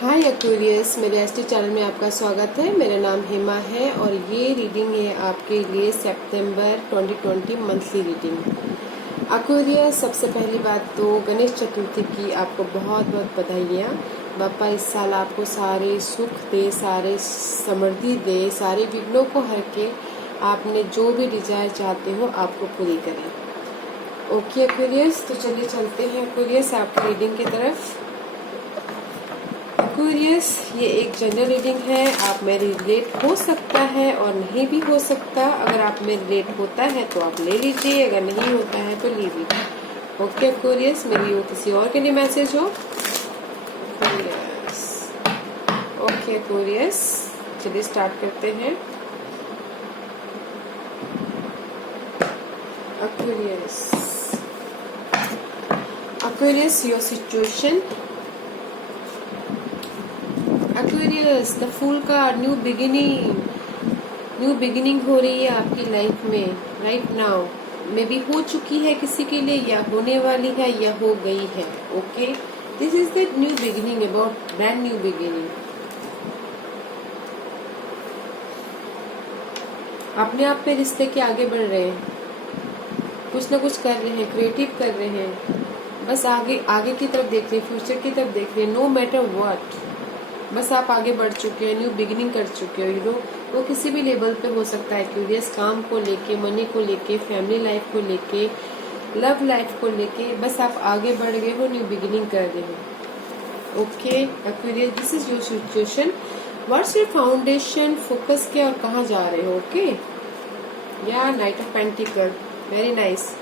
हाय Aquarius, मेरे ST channel में आपका स्वागत है। मेरा नाम हेमा है और ये रीडिंग है आपके लिए सितंबर 2020 मंथली रीडिंग। एक्वेरियस, सबसे पहली बात तो गणेश चतुर्थी की आपको बहुत बहुत बधाइयाँ। बापा इस साल आपको सारे सुख दे, सारे समृद्धि दे, सारे विघ्नों को हर के आपने जो भी डिजायर चाहते हो आपको पूरी करें। ओके एक्वेरियस, तो चलिए चलते हैं एक्वेरियस आपकी रीडिंग की तरफ। एक्वेरियस, ये एक जनरल रीडिंग है। आप में रिलेट हो सकता है और नहीं भी हो सकता। अगर आप में रिलेट होता है तो आप ले लीजिए, अगर नहीं होता है तो लीव इट। ओके एक्वेरियस, मेरी वो किसी और के लिए मैसेज हो। ओके एक्वेरियस, चलिए स्टार्ट करते हैं। Aquarius, your situation. Aquarius, the Fool card, new beginning हो रही है आपकी लाइफ में राइट नाउ। मे बी हो चुकी है किसी के लिए, या होने वाली है, या हो गई है। Okay, this is the new beginning, about brand new beginning. अपने आप पे रिश्ते के आगे बढ़ रहे हैं, कुछ ना कुछ कर रहे हैं, क्रिएटिव कर रहे हैं। बस आगे की तरफ देख रहे हैं, फ्यूचर की तरफ देख रहे हैं। नो मैटर व्हाट, बस आप आगे बढ़ चुके हैं, न्यू बिगिनिंग कर चुके हो। यू नो, वो किसी भी लेवल पे हो सकता है। क्यूरियस, काम को लेके, मनी को लेके, फैमिली लाइफ को लेके, लव लाइफ को लेके, बस आप आगे बढ़ गए हो, न्यू बिगिनिंग कर रहे हो। Okay Aquarius, this is your situation. What's your foundation, focus क्या और कहाँ जा रहे हो। ओके, या night of pentacle, very nice.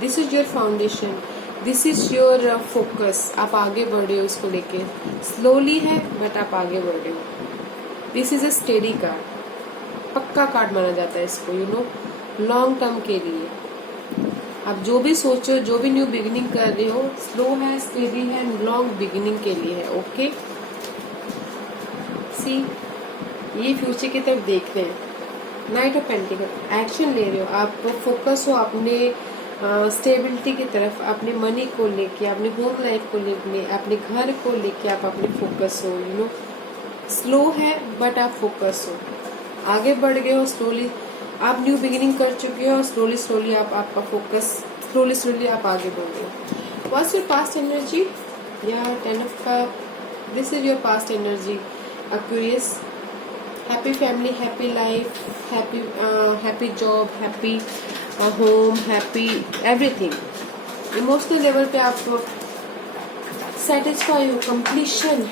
This is your foundation, this is your focus. आप आगे बढ़ रहे हो इसको लेके, स्लोली है बट आप आगे बढ़ रहे हो। This is a steady card, पक्का कार्ड माना जाता है इसको। यू नो, लॉन्ग टर्म के लिए आप जो भी सोचो, जो भी न्यू बिगिनिंग कर रहे हो, स्लो है, स्टेडी है, लॉन्ग बिगिनिंग के लिए है। ओके, सी, ये फ्यूचर की तरफ देख रहे हैं। नाइट ऑफ पेंटिकल, एक्शन ले रहे हो, आप फोकस हो अपने स्टेबिलिटी की तरफ, अपने मनी को लेके, अपने होम लाइफ को लेके, अपने घर को लेके आप अपने फोकस हो। यू नो, स्लो है बट आप फोकस हो, आगे बढ़ गए हो। स्लोली आप न्यू बिगिनिंग कर चुके हो, स्लोली आप आपका फोकस, स्लोली आप आगे बढ़ रहे हो। व्हाट्स योर पास्ट एनर्जी, या 10 of cup, this is your past energy. Aquarius, happy family, happy life, happy job, happy home, happy everything. Emotional level पे आप सेटिस्फाई हो, कंप्लीशन।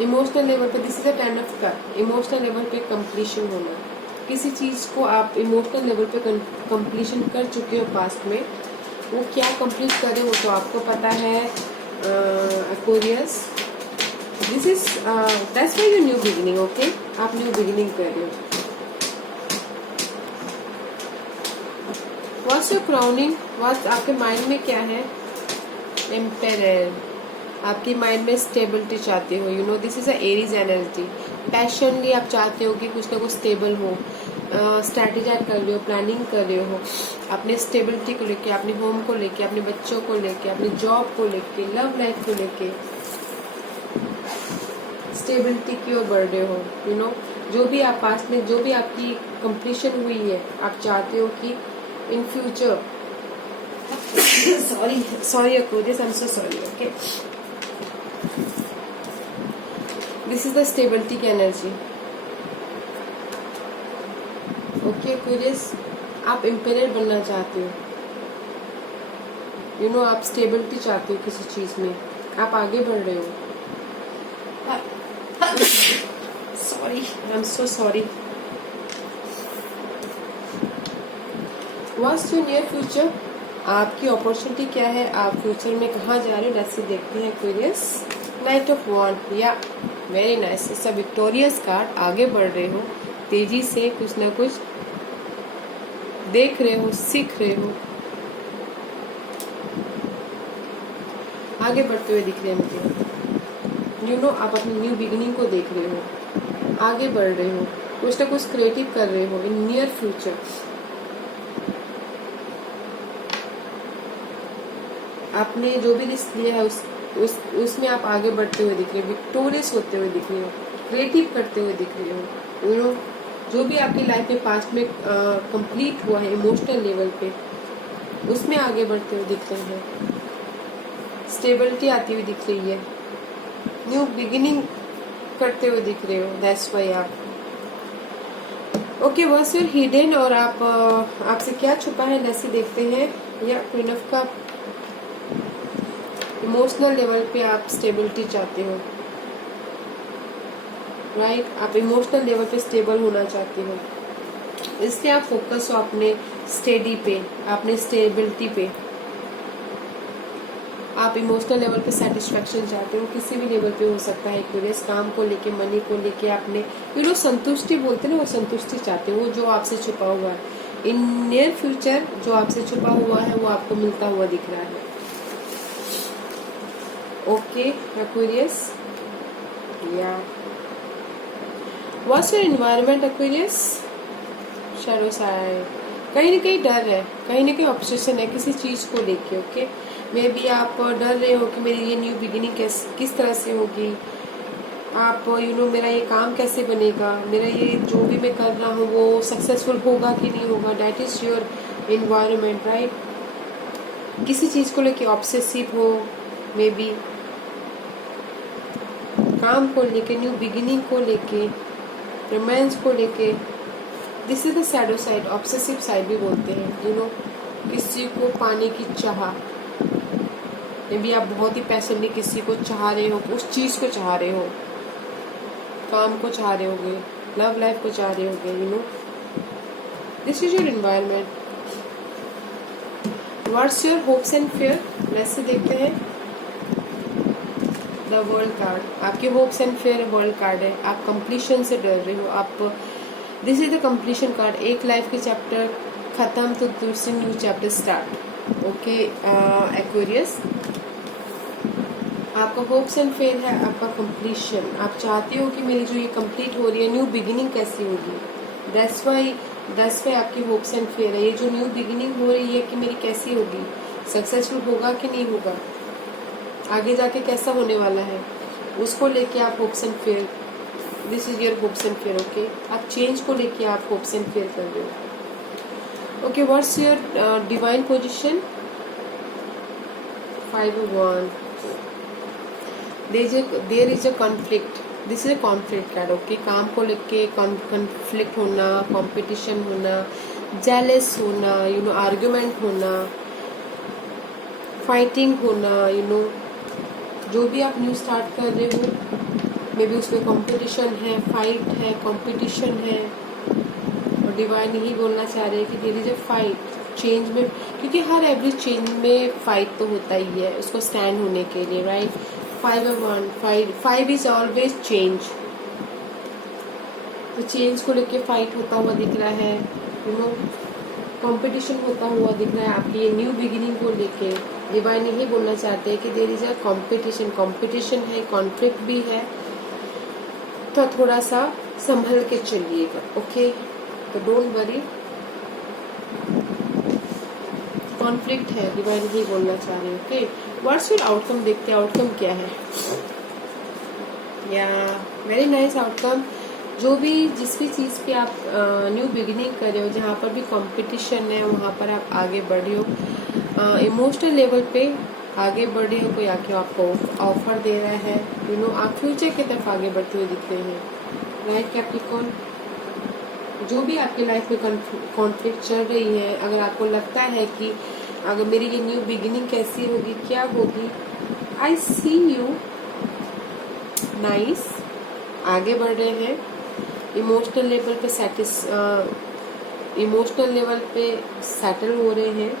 इमोशनल लेवल पे this is a 10 of cup, emotional level पे completion होना। किसी चीज को आप इमोशनल लेवल पे कंप्लीशन कर चुके हो पास्ट में, वो क्या कंप्लीट करे वो तो आपको पता है। Aquarius, this is that's why you new beginning. Okay, आप न्यू बिगिनिंग कर रहे हो। व्हाट्स योर क्राउनिंग, व्हाट्स आपके माइंड में क्या है। एम्पेरर, आपकी माइंड में स्टेबिलिटी चाहते हो। You know, this is a Aries energy. Passionately आप चाहते हो कि कुछ ना कुछ स्टेबल हो, स्ट्रैटेजाइज कर रहे हो, प्लानिंग कर रहे हो अपने स्टेबिलिटी को लेके, अपने होम को लेके, अपने बच्चों को लेके, अपनी जॉब को लेके, लव लाइफ को लेके, स्टेबिलिटी की ओर बढ़ रहे हो। यू नो, जो भी आप पास में, जो भी आपकी कंप्लीशन हुई है, आप चाहते हो कि in future sorry Aquarius, I'm so sorry. Okay, this is the stability की एनर्जी। ओके Aquarius, आप एम्पेरर बनना चाहते हो। यू नो, आप स्टेबिलिटी चाहते हो किसी चीज में, आप आगे बढ़ रहे हो। Sorry, I am so sorry. What's your near future, आपकी अपॉर्चुनिटी क्या है, आप फ्यूचर में कहाँ जा रहे हो। लेट्स सी, देखते हैं एक्वेरियस। नाइट ऑफ वॉन्ड, या very nice, it's a victorious card. आगे बढ़ रहे हो तेजी से, कुछ ना कुछ देख रहे हो, सीख रहे हो, आगे बढ़ते हुए दिख रहे हैं मुझे। यू नो, आप अपनी न्यू बिगिनिंग को देख रहे हो, आगे बढ़ रहे हो, कुछ ना कुछ क्रिएटिव कर रहे हो इन नियर फ्यूचर। आपने जो भी रिस्क लिया है उसमें आप आगे बढ़ते हुए दिख रहे हो, विक्टोरियस होते हुए दिख रहे हो, क्रिएटिव करते हुए दिख रहे हो। यू नो जो भी आपकी लाइफ में पास्ट में कंप्लीट हुआ है इमोशनल लेवल पे, उसमें आगे बढ़ते हुए दिख रहे हैं, स्टेबिलिटी आती हुई दिख रही है, न्यू बिगिनिंग करते हुए दिख रहे हो। दैट्स वाई आप ओके व्हाट्स योर हिडन, और आप आपसे क्या छुपा है लेट्स देखते हैं। या queen of cup, emotional level पे आप स्टेबिलिटी चाहते हो, राइट आप इमोशनल लेवल पे स्टेबल होना चाहते हो, इसलिए आप फोकस हो अपने स्टेडी पे, अपने स्टेबिलिटी पे। आप इमोशनल लेवल पे सेटिस्फेक्शन चाहते हो, किसी भी लेवल पे हो सकता है, क्यूरियस काम को लेके, मनी को लेके, आपने संतुष्टि बोलते हैं ना, वो संतुष्टि चाहते हो, वो जो आपसे छुपा हुआ है इन नियर फ्यूचर, जो आपसे छुपा हुआ है वो आपको मिलता हुआ दिख रहा है। ओके एक्वेरियस, या what's your environment Aquarius, shadow side, कहीं ना कहीं डर है, कहीं ना कहीं ऑब्सेशन है किसी चीज को लेके। ओके मे बी आप डर रहे हो कि मेरी ये न्यू बिगिनिंग किस तरह से होगी, आप मेरा ये काम कैसे बनेगा, मेरा ये जो भी मैं कर रहा हूँ वो सक्सेसफुल होगा कि नहीं होगा। That is your environment, right. किसी चीज को लेके ऑब्सेसिव हो, मे बी काम को लेके, न्यू बिगिनिंग को लेके, रोमांस को लेके। This is the shadow side, obsessive side भी बोलते हैं। किसी को पाने की चाह, मे बी आप बहुत ही पैशनली किसी को चाह रहे हो, उस चीज को चाह रहे हो, काम को चाह रहे होगे, लव लाइफ को चाह रहे होगे। This is your environment. What's your hopes and fear, वैसे देखते हैं द वर्ल्ड कार्ड। आपके hopes and fear world card है, आप कंप्लीशन से डर रहे हो। आप this is the completion card, एक लाइफ के चैप्टर खत्म तो दूसरी new chapter start. Okay Aquarius, आपका होप्स एंड फेयर है, आपका कंप्लीशन। आप चाहते हो कि मेरी जो ये कंप्लीट हो रही है, न्यू बिगिनिंग कैसी होगी। दैट्स वाई आपकी होप्स एंड फेयर है। ये जो न्यू बिगिनिंग हो रही है कि मेरी कैसी होगी, सक्सेसफुल होगा कि नहीं होगा, आगे जाके कैसा होने वाला है, उसको लेके आप hopes and fear, this is your hopes and fear. Okay आप चेंज को लेके आप होप्स एंड फेयर कर रहे हो। Okay what's your divine position, 5 of Wands, there is a conflict, this is a conflict card. Okay काम को लेके कॉन्फ्लिक्ट होना, कंपटीशन होना, जेलस होना, आर्ग्यूमेंट होना, फाइटिंग होना, जो भी आप न्यू स्टार्ट कर रहे हो, मे बी उसमें कंपटीशन है, फाइट है, कंपटीशन है, और डिवाइन यही बोलना चाह रहे हैं कि there is a fight change में, क्योंकि हर एवरी चेंज में फाइट तो होता ही है उसको स्टैंड होने के लिए, right. 5 of Wands, 5 is always change, तो चेंज को लेके फाइट होता हुआ दिख रहा है, कंपटीशन होता हुआ दिख रहा है आपकी ये न्यू बिगिनिंग को लेके। डिवाइन यही बोलना चाहते हैं कि देयर इज अ कंपटीशन है, कॉन्फ्लिक्ट भी है, तो थोड़ा सा संभल के चलिएगा। ओके तो डोंट वरी, कॉन्फ्लिक्ट है, डिवाइन यही बोलना चाह रहे हैं। ओके व्हाट्स योर आउटकम, देखते हैं आउटकम क्या है। या वेरी नाइस आउटकम। जो भी जिस भी चीज़ पे आप न्यू बिगिनिंग कर रहे हो, जहाँ पर भी कंपटीशन है वहाँ पर आप आगे बढ़ रहे हो, इमोशनल लेवल पे आगे बढ़ रहे हो, कोई आके आपको ऑफर दे रहा है, आप फ्यूचर की तरफ आगे बढ़ते हुए दिख रहे हैं, राइट कैप्रिकॉर्न। जो भी आपकी लाइफ में कॉन्फ्लिक्ट चल रही है, अगर आपको लगता है कि अगर मेरी ये न्यू बिगिनिंग कैसी होगी, क्या होगी, आई सी यू नाइस, आगे बढ़ रहे हैं, इमोशनल लेवल पे इमोशनल लेवल पे सेटल हो रहे हैं,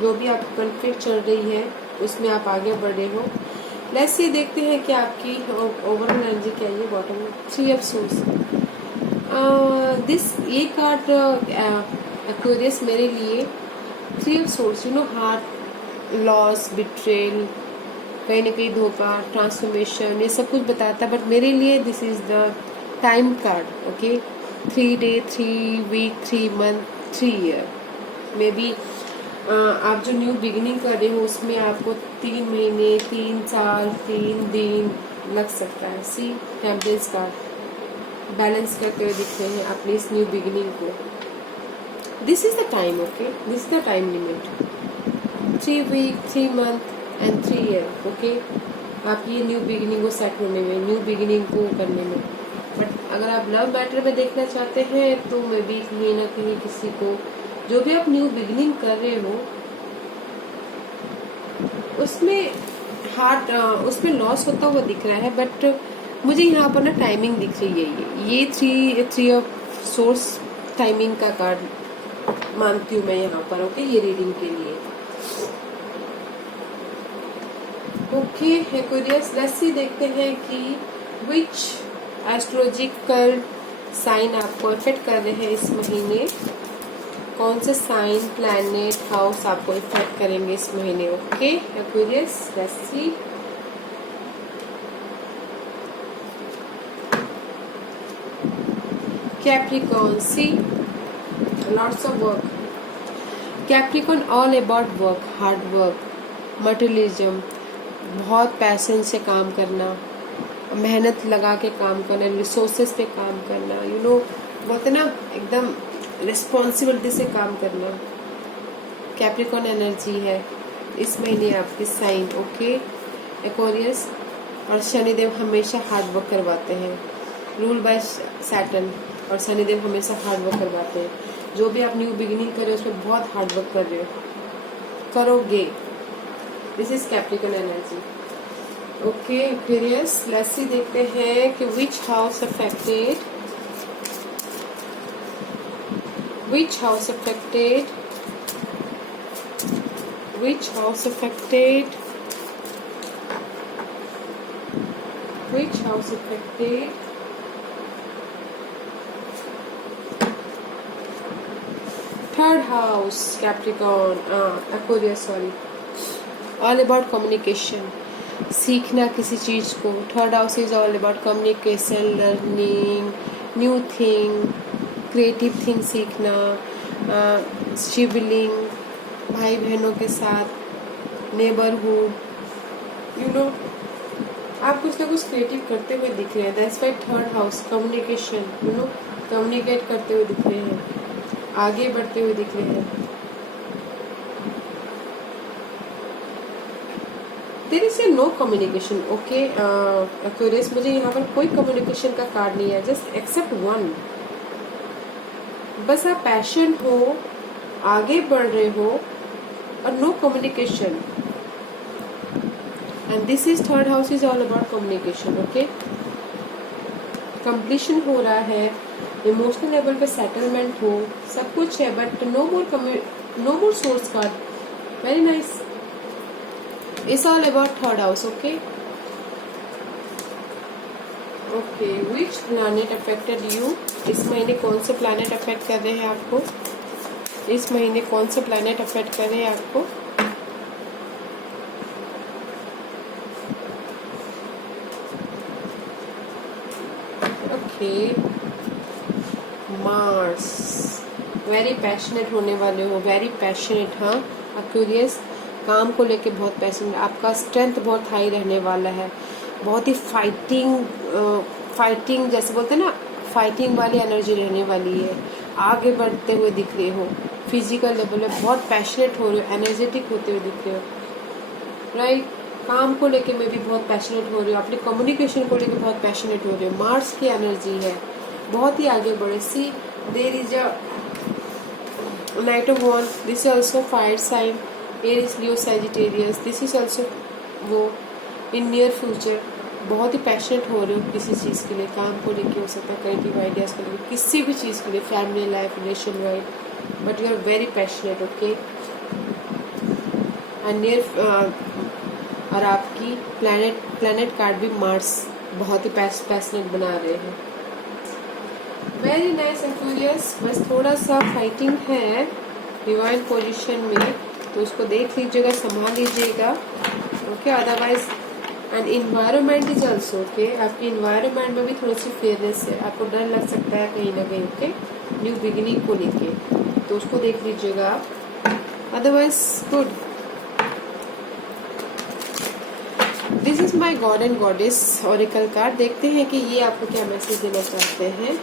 जो भी आपकी कॉन्फ्लिक्ट चल रही है उसमें आप आगे बढ़ रहे हो। लेट्स ये देखते हैं कि आपकी ओवरऑल एनर्जी क्या है। बॉटम में 3 of Swords, ये कार्ड एक्वेरियस मेरे लिए 3 of Swords, heart loss, betrayal, कहीं ना कहीं धोखा, ट्रांसफॉर्मेशन, ये सब कुछ बताता है, बट मेरे लिए this is the time card. Okay 3 day, 3 week, 3 month, 3 year, may be आप जो न्यू बिगिनिंग कर रहे हो उसमें आपको 3 महीने, 3 साल, 3 दिन लग सकता है। सी टेम्परेंस कार्ड बैलेंस करते हुए दिख रहे हैं अपनी इस न्यू बिगिनिंग को। This is the time, okay, this is the time limit, 3 week, 3 month and 3 year, okay. आप ये न्यू बिगिनिंग को सेट होने में, न्यू बिगिनिंग को करने में। बट अगर आप लव मैटर में देखना चाहते हैं तो मैं भी कहीं ना कहीं किसी को, जो भी आप न्यू बिगिनिंग कर रहे हो उसमें हार्ट, उसमें लॉस होता हुआ दिख रहा है। बट मुझे यहाँ पर ना टाइमिंग दिख रही है, ये थ्री ऑफ सोर्स टाइमिंग का कार्ड मानती हूँ मैं यहाँ पर, ओके, ये रीडिंग के लिए। ओके एक्वेरियस, लेट्स सी, देखते हैं कि विच एस्ट्रोलॉजिकल साइन आपको अफेक्ट कर रहे हैं इस महीने। कौन से साइन, प्लैनेट, हाउस आपको इफेक्ट करेंगे इस महीने, okay Aquarius, let's see. Capricorn, see lots of work. Capricorn all about work, hard work, materialism, बहुत पैशन से काम करना, मेहनत लगा के काम करना, रिसोर्सेज पे काम करना, यू नो, बोलते ना एकदम रिस्पॉन्सिबिलिटी से काम करना। कैप्रिकॉर्न एनर्जी है इस महीने आपकी साइन, ओके एक्वेरियस। और शनिदेव हमेशा हार्ड वर्क करवाते हैं, रूल बाय सैटर्न, और शनिदेव हमेशा हार्ड वर्क करवाते हैं। जो भी आप न्यू बिगिनिंग कर रहे हो उसमें बहुत हार्ड वर्क कर रहे हो, करोगे। This is Capricorn energy, okay Aquarius. Let's सी, देखते हैं कि विच house affected, which house affected, which house affected, which house affected, third house, Capricorn, Aquarius, sorry, all about communication, सीखना किसी चीज को। Third house is all about communication, learning new thing, creative thing सीखना, sibling, भाई बहनों के साथ, neighbourhood, you know, आप कुछ ना कुछ क्रिएटिव करते हुए दिख रहे हैं। That's why third house, communication, you know, communicate करते हुए दिख रहे हैं, आगे बढ़ते हुए दिख रहे हैं। There is a no communication, okay Aquarius. मुझे यहाँ पर कोई कम्युनिकेशन का कार्ड नहीं है, जस्ट एक्सेप्ट वन। बस आप पैशन हो, आगे बढ़ रहे हो, और no communication. And this is third house is all about communication, okay. Completion हो रहा है, इमोशनल लेवल पे सेटलमेंट हो, सब कुछ है, but no more source card, very nice. It's all about third house, okay okay. Which planet affected you, इस महीने कौन से प्लैनेट अफेक्ट कर रहे हैं आपको, इस महीने कौन से प्लैनेट अफेक्ट कर रहे हैं आपको। ओके, मार्स, वेरी पैशनेट होने वाले हो, वेरी पैशनेट, हाँ एक्वेरियस। काम को लेके बहुत पैशनेट, आपका स्ट्रेंथ बहुत हाई रहने वाला है, बहुत ही फाइटिंग जैसे बोलते हैं ना, फाइटिंग वाली एनर्जी रहने वाली है। आगे बढ़ते हुए दिख रहे हो, फिजिकल लेवल में बहुत पैशनेट हो रहे हो, एनर्जेटिक होते हुए दिख रहे हो, राइट। काम को लेके मैं भी बहुत पैशनेट हो रही हूँ, अपने कम्युनिकेशन को लेके बहुत पैशनेट हो रही हूँ। मार्स की एनर्जी है, बहुत ही आगे बढ़े। See there is a knight of wand, this is also fire sign, Aries, Leo, Sagittarius, this is also वो इन नियर फ्यूचर बहुत ही पैशनेट हो रहे हो किसी चीज़ के लिए, काम को लेके हो सकता है, क्रिएटिव आइडियाज़ को लेके, किसी भी चीज़ के लिए, family life, relation wise, but you are very passionate, okay. And near, और आपकी प्लैनेट कार्ड भी मार्स बहुत ही पैशनेट बना रहे हैं, वेरी नाइस एंड क्यूरियस। बस थोड़ा सा फाइटिंग है डिवाइन पोजीशन में, तो उसको देख लीजिएगा, संभाल लीजिएगा, okay. Otherwise and environment is also okay, आपकी इन्वायरमेंट में भी थोड़ी सी फेयरनेस है, आपको डर लग सकता है कहीं ना कहीं, ओके, न्यू बिगिनिंग को लेके, तो उसको देख लीजिएगा आप। otherwise good. This is my god and goddess oracle card. देखते हैं कि ये आपको क्या मैसेज देना चाहते हैं।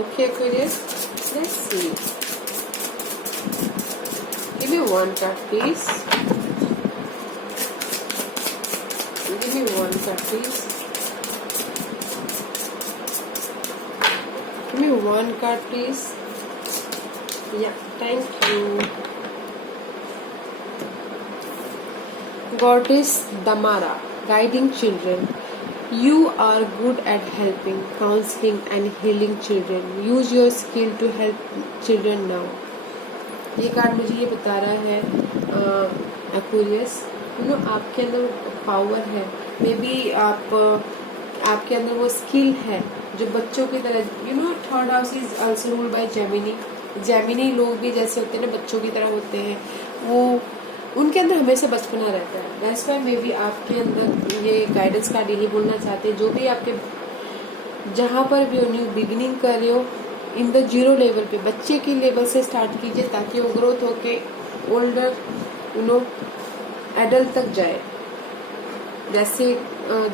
Okay Aquarius, let's see. Give me one card please. Give me one card please. Give me one card please. Yeah, thank you. Goddess Damara, guiding children. You are good at helping, counseling and healing children. Use your skill to help children now. ये card मुझे ये बता रहा है Aquarius, आपके अंदर power है, may be आपके अंदर वो स्किल है जो बच्चों की तरह, third house is also ruled by Gemini लोग भी जैसे होते हैं ना, बच्चों की तरह होते हैं, वो उनके अंदर हमेशा बचपना रहता है। दैट्स व्हाई मे बी आपके अंदर ये गाइडेंस कार्ड यही बोलना चाहते हैं, जो भी आपके जहाँ पर भी हो न्यू बिगिनिंग कर रहे हो, इन द जीरो लेवल पे बच्चे की लेवल से स्टार्ट कीजिए ताकि वो ग्रोथ होके ओल्डर एडल्ट तक जाए।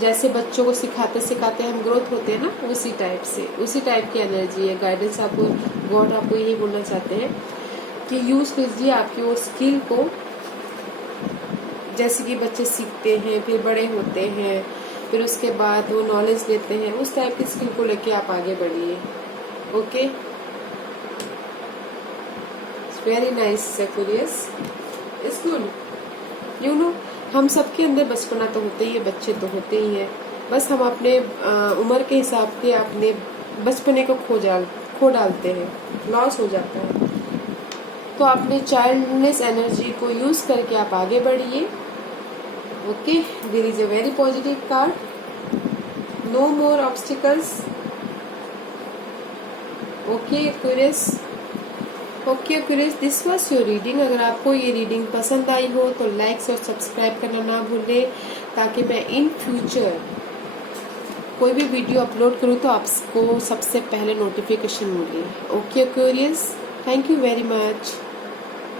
जैसे बच्चों को सिखाते सिखाते हम ग्रोथ होते हैं ना, उसी टाइप की एनर्जी है। गाइडेंस आपको गॉड आपको यही बोलना चाहते हैं कि यूज कीजिए आपकी वो स्किल को, जैसे कि बच्चे सीखते हैं फिर बड़े होते हैं फिर उसके बाद वो नॉलेज लेते हैं, उस टाइप की स्किल को लेके आप आगे बढ़िए। Okay, very nice Aquarius, it's good. हम सबके अंदर बचपना तो होते ही है, बच्चे तो होते ही हैं, बस हम अपने उम्र के हिसाब से अपने बचपने को खो डालते हैं, लॉस हो जाता है। तो अपने चाइल्डनेस एनर्जी को यूज करके आप आगे बढ़िए। Okay, there is a very positive card, no more obstacles. Okay Aquarius, this was your reading. अगर आपको ये रीडिंग पसंद आई हो तो लाइक्स और सब्सक्राइब करना ना भूलें, ताकि मैं इन फ्यूचर कोई भी वीडियो अपलोड करूँ तो आपको सबसे पहले नोटिफिकेशन मिले। Okay Aquarius, thank you very much.